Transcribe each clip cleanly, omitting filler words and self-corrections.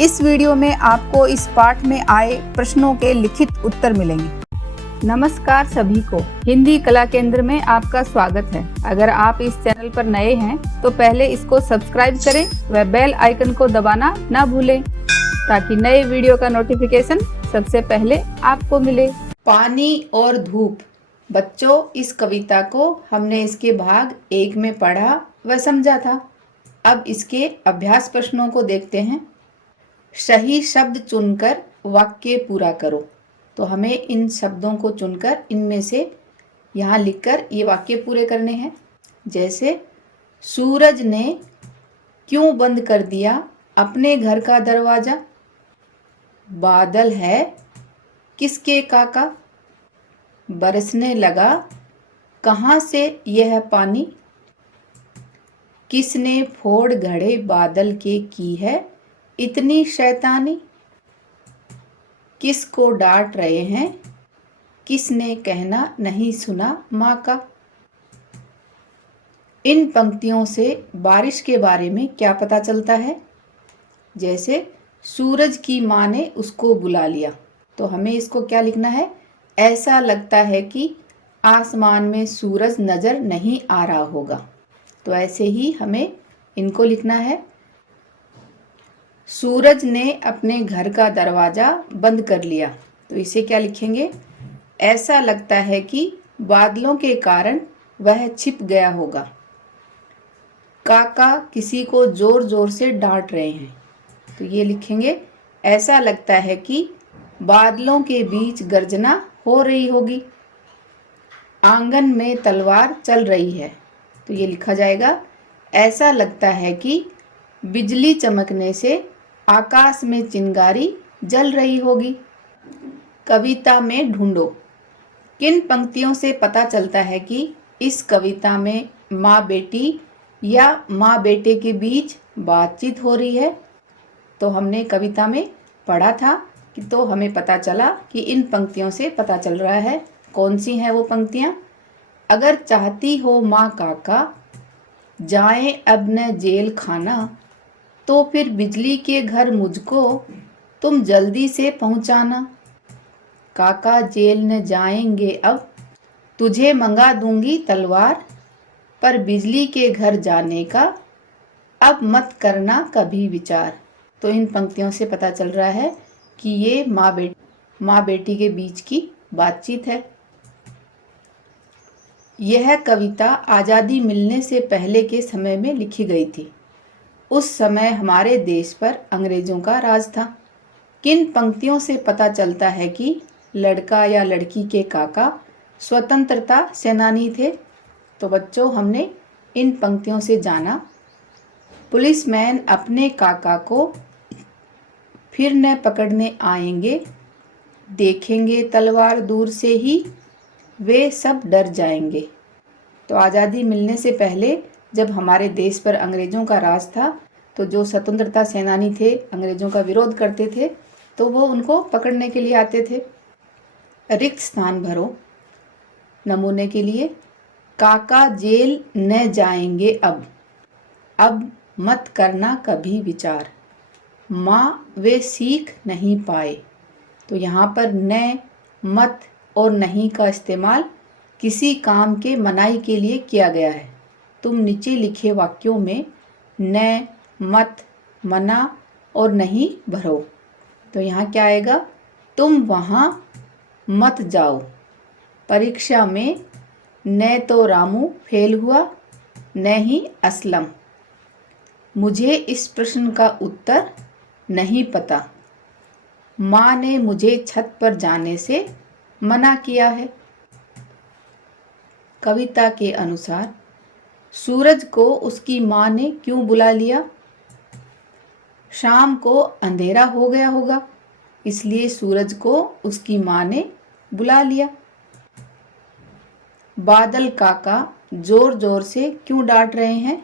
इस वीडियो में आपको इस पाठ में आए प्रश्नों के लिखित उत्तर मिलेंगे। नमस्कार सभी को, हिंदी कला केंद्र में आपका स्वागत है। अगर आप इस चैनल पर नए हैं तो पहले इसको सब्सक्राइब करें व बेल आइकन को दबाना ना भूलें ताकि नए वीडियो का नोटिफिकेशन सबसे पहले आपको मिले। पानी और धूप। बच्चों, इस कविता को हमने इसके भाग 1 में पढ़ा व समझा था। अब इसके अभ्यास प्रश्नों को देखते हैं। सही शब्द चुनकर वाक्य पूरा करो। तो हमें इन शब्दों को चुनकर इनमें से यहाँ लिखकर ये वाक्य पूरे करने हैं। जैसे, सूरज ने क्यों बंद कर दिया अपने घर का दरवाजा? बादल है किसके काका? बरसने लगा कहाँ से यह पानी? किसने फोड़ घड़े बादल के की है इतनी शैतानी? किसको डांट रहे हैं? किसने कहना नहीं सुना माँ का? इन पंक्तियों से बारिश के बारे में क्या पता चलता है? जैसे, सूरज की माँ ने उसको बुला लिया। तो हमें इसको क्या लिखना है? ऐसा लगता है कि आसमान में सूरज नजर नहीं आ रहा होगा। तो ऐसे ही हमें इनको लिखना है। सूरज ने अपने घर का दरवाजा बंद कर लिया। तो इसे क्या लिखेंगे? ऐसा लगता है कि बादलों के कारण वह छिप गया होगा। काका किसी को जोर जोर से डांट रहे हैं। तो ये लिखेंगे, ऐसा लगता है कि बादलों के बीच गर्जना हो रही होगी। आंगन में तलवार चल रही है। तो ये लिखा जाएगा, ऐसा लगता है कि बिजली चमकने से आकाश में चिंगारी जल रही होगी। कविता में ढूंढो। किन पंक्तियों से पता चलता है कि इस कविता में माँ बेटी या माँ बेटे के बीच बातचीत हो रही है? तो हमने कविता में पढ़ा था कि तो हमें पता चला कि इन पंक्तियों से पता चल रहा है। कौन सी हैं वो पंक्तियाँ? अगर चाहती हो माँ काका जाएं अब न जेल खाना, तो फिर बिजली के घर मुझको तुम जल्दी से पहुंचाना। काका जेल न जाएंगे अब, तुझे मंगा दूंगी तलवार, पर बिजली के घर जाने का अब मत करना कभी विचार। तो इन पंक्तियों से पता चल रहा है कि ये माँ बेटी के बीच की बातचीत है। यह कविता आज़ादी मिलने से पहले के समय में लिखी गई थी। उस समय हमारे देश पर अंग्रेजों का राज था। किन पंक्तियों से पता चलता है कि लड़का या लड़की के काका स्वतंत्रता सेनानी थे? तो बच्चों, हमने इन पंक्तियों से जाना, पुलिसमैन अपने काका को फिर न पकड़ने आएंगे, देखेंगे तलवार दूर से ही वे सब डर जाएंगे। तो आज़ादी मिलने से पहले जब हमारे देश पर अंग्रेजों का राज था, तो जो स्वतंत्रता सेनानी थे, अंग्रेजों का विरोध करते थे, तो वो उनको पकड़ने के लिए आते थे। रिक्त स्थान भरो। नमूने के लिए, काका जेल न जाएंगे अब मत करना कभी विचार, माँ वे सीख नहीं पाए। तो यहाँ पर न, मत और नहीं का इस्तेमाल किसी काम के मनाही के लिए किया गया है। तुम नीचे लिखे वाक्यों में न, मत, मना और नहीं भरो। तो यहाँ क्या आएगा? तुम वहाँ मत जाओ। परीक्षा में न तो रामू फेल हुआ न ही असलम। मुझे इस प्रश्न का उत्तर नहीं पता। माँ ने मुझे छत पर जाने से मना किया है। कविता के अनुसार सूरज को उसकी माँ ने क्यों बुला लिया? शाम को अंधेरा हो गया होगा, इसलिए सूरज को उसकी माँ ने बुला लिया। बादल काका जोर जोर से क्यों डांट रहे हैं?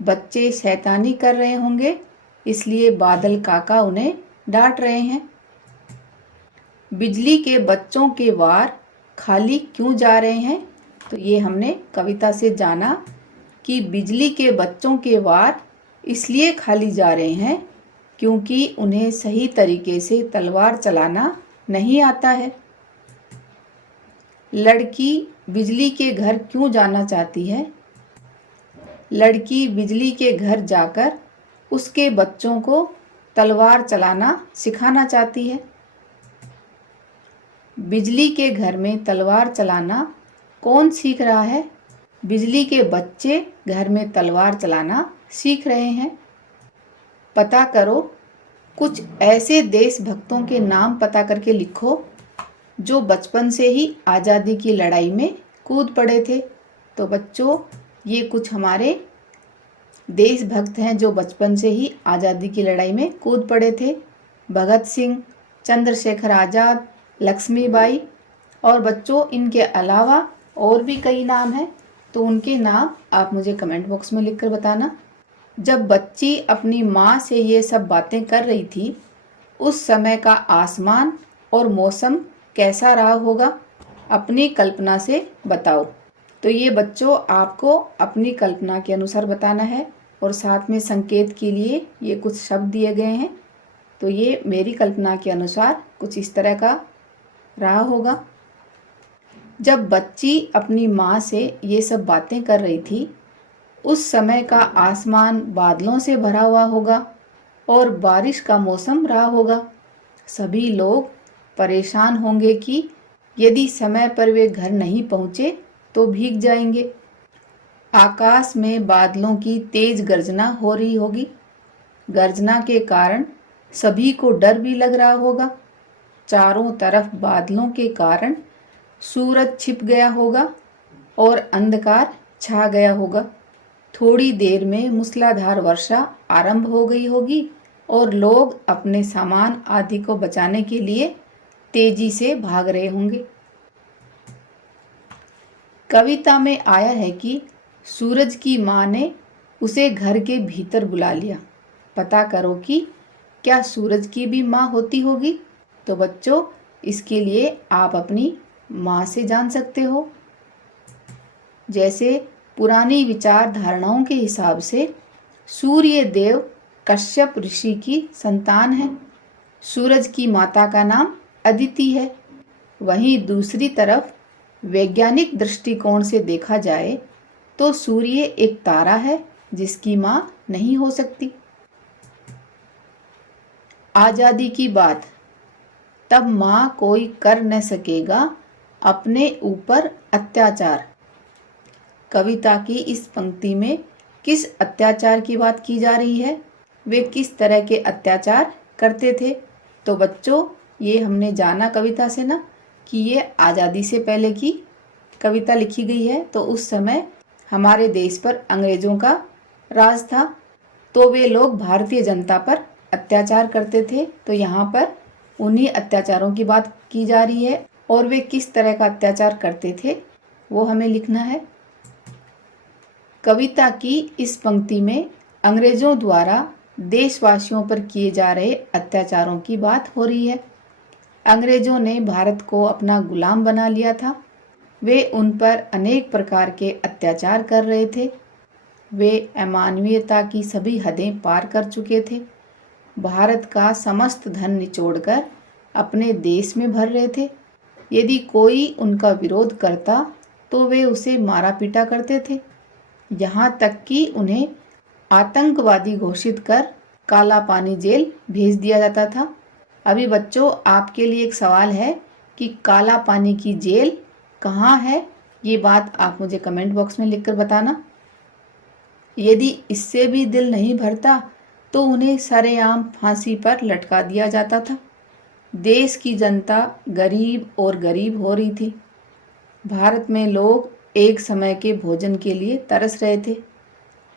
बच्चे शैतानी कर रहे होंगे, इसलिए बादल काका उन्हें डांट रहे हैं। बिजली के बच्चों के वार खाली क्यों जा रहे हैं? तो ये हमने कविता से जाना कि बिजली के बच्चों के वार इसलिए खाली जा रहे हैं क्योंकि उन्हें सही तरीके से तलवार चलाना नहीं आता है। लड़की बिजली के घर क्यों जाना चाहती है? लड़की बिजली के घर जाकर उसके बच्चों को तलवार चलाना सिखाना चाहती है। बिजली के घर में तलवार चलाना कौन सीख रहा है? बिजली के बच्चे घर में तलवार चलाना सीख रहे हैं। पता करो, कुछ ऐसे देशभक्तों के नाम पता करके लिखो जो बचपन से ही आज़ादी की लड़ाई में कूद पड़े थे। तो बच्चों, ये कुछ हमारे देशभक्त हैं जो बचपन से ही आज़ादी की लड़ाई में कूद पड़े थे। भगत सिंह, चंद्रशेखर आज़ाद, लक्ष्मीबाई। और बच्चों, इनके अलावा और भी कई नाम हैं, तो उनके नाम आप मुझे कमेंट बॉक्स में लिखकर बताना। जब बच्ची अपनी माँ से ये सब बातें कर रही थी, उस समय का आसमान और मौसम कैसा रहा होगा? अपनी कल्पना से बताओ। तो ये बच्चों, आपको अपनी कल्पना के अनुसार बताना है और साथ में संकेत के लिए ये कुछ शब्द दिए गए हैं। तो ये मेरी कल्पना के अनुसार कुछ इस तरह का रहा होगा। जब बच्ची अपनी माँ से ये सब बातें कर रही थी, उस समय का आसमान बादलों से भरा हुआ होगा और बारिश का मौसम रहा होगा। सभी लोग परेशान होंगे कि यदि समय पर वे घर नहीं पहुँचे तो भीग जाएंगे। आकाश में बादलों की तेज गर्जना हो रही होगी। गर्जना के कारण सभी को डर भी लग रहा होगा। चारों तरफ बादलों के कारण सूरज छिप गया होगा और अंधकार छा गया होगा। थोड़ी देर में मूसलाधार वर्षा आरंभ हो गई होगी और लोग अपने सामान आदि को बचाने के लिए तेजी से भाग रहे होंगे। कविता में आया है कि सूरज की माँ ने उसे घर के भीतर बुला लिया। पता करो कि क्या सूरज की भी माँ होती होगी? तो बच्चों, इसके लिए आप अपनी माँ से जान सकते हो। जैसे पुरानी विचार धारणाओं के हिसाब से सूर्य देव कश्यप ऋषि की संतान है। सूरज की माता का नाम अदिति है। वहीं दूसरी तरफ वैज्ञानिक दृष्टिकोण से देखा जाए तो सूर्य एक तारा है जिसकी माँ नहीं हो सकती। आज़ादी की बात, तब माँ कोई कर न सकेगा अपने ऊपर अत्याचार। कविता की इस पंक्ति में किस अत्याचार की बात की जा रही है? वे किस तरह के अत्याचार करते थे? तो बच्चों, ये हमने जाना कविता से ना कि ये आज़ादी से पहले की कविता लिखी गई है। तो उस समय हमारे देश पर अंग्रेजों का राज था, तो वे लोग भारतीय जनता पर अत्याचार करते थे। तो यहाँ पर उन्हीं अत्याचारों की बात की जा रही है और वे किस तरह का अत्याचार करते थे वो हमें लिखना है। कविता की इस पंक्ति में अंग्रेजों द्वारा देशवासियों पर किए जा रहे अत्याचारों की बात हो रही है। अंग्रेजों ने भारत को अपना गुलाम बना लिया था। वे उन पर अनेक प्रकार के अत्याचार कर रहे थे। वे अमानवीयता की सभी हदें पार कर चुके थे। भारत का समस्त धन निचोड़कर अपने देश में भर रहे थे। यदि कोई उनका विरोध करता तो वे उसे मारा पीटा करते थे, यहाँ तक कि उन्हें आतंकवादी घोषित कर काला पानी जेल भेज दिया जाता था। अभी बच्चों, आपके लिए एक सवाल है कि काला पानी की जेल कहाँ है? ये बात आप मुझे कमेंट बॉक्स में लिखकर बताना। यदि इससे भी दिल नहीं भरता तो उन्हें सरेआम फांसी पर लटका दिया जाता था। देश की जनता गरीब और गरीब हो रही थी। भारत में लोग एक समय के भोजन के लिए तरस रहे थे,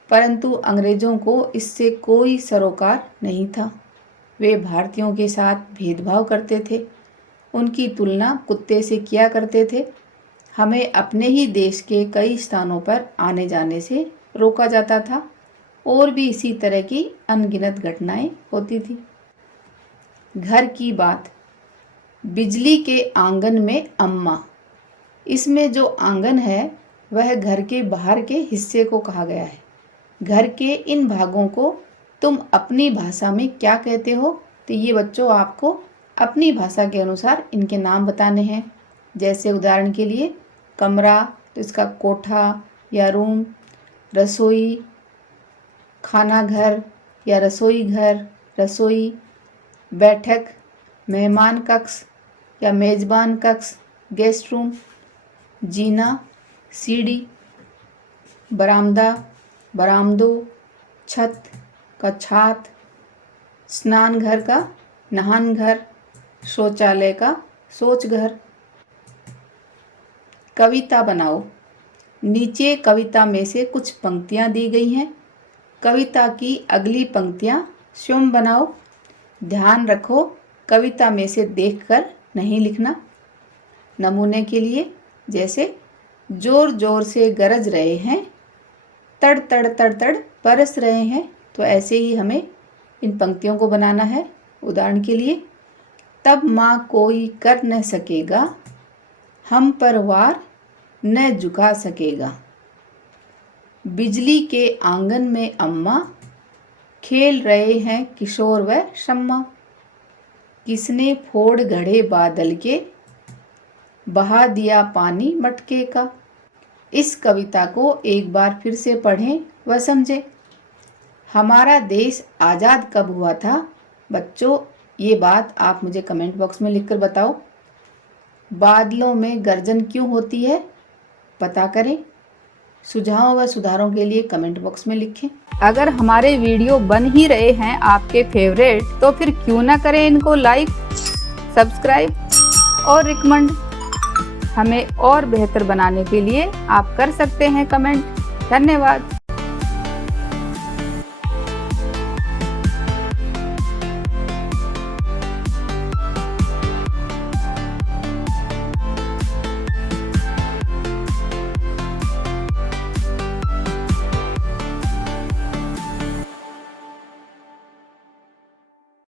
परंतु अंग्रेजों को इससे कोई सरोकार नहीं था। वे भारतीयों के साथ भेदभाव करते थे, उनकी तुलना कुत्ते से किया करते थे। हमें अपने ही देश के कई स्थानों पर आने जाने से रोका जाता था और भी इसी तरह की अनगिनत घटनाएं होती थी। घर की बात, बिजली के आंगन में अम्मा। इसमें जो आंगन है वह घर के बाहर के हिस्से को कहा गया है। घर के इन भागों को तुम अपनी भाषा में क्या कहते हो? तो ये बच्चों आपको अपनी भाषा के अनुसार इनके नाम बताने हैं। जैसे उदाहरण के लिए कमरा, तो इसका कोठा या रूम, रसोई, खाना घर या रसोई घर, रसोई, बैठक, मेहमान कक्ष या मेज़बान कक्ष, गेस्ट रूम, जीना, सीढ़ी, बरामदा, बरामदों, छत का छात, स्नान घर का नहान घर, शौचालय का शौच घर। कविता बनाओ। नीचे कविता में से कुछ पंक्तियाँ दी गई हैं। कविता की अगली पंक्तियाँ स्वयं बनाओ। ध्यान रखो, कविता में से देखकर नहीं लिखना। नमूने के लिए, जैसे जोर जोर से गरज रहे हैं, तड़ तड़ तड़ तड़ बरस रहे हैं, तो ऐसे ही हमें इन पंक्तियों को बनाना है। उदाहरण के लिए, तब माँ कोई कर न सकेगा, हम पर वार न झुका सकेगा। बिजली के आंगन में अम्मा, खेल रहे हैं किशोर व शम्मा। किसने फोड़ घड़े बादल के, बहा दिया पानी मटके का। इस कविता को एक बार फिर से पढ़ें व समझें। हमारा देश आज़ाद कब हुआ था? बच्चों, ये बात आप मुझे कमेंट बॉक्स में लिखकर बताओ। बादलों में गर्जन क्यों होती है? पता करें। सुझावों व सुधारों के लिए कमेंट बॉक्स में लिखें। अगर हमारे वीडियो बन ही रहे हैं आपके फेवरेट, तो फिर क्यों ना करें इनको लाइक, सब्सक्राइब और रिकमेंड। हमें और बेहतर बनाने के लिए आप कर सकते हैं कमेंट। धन्यवाद।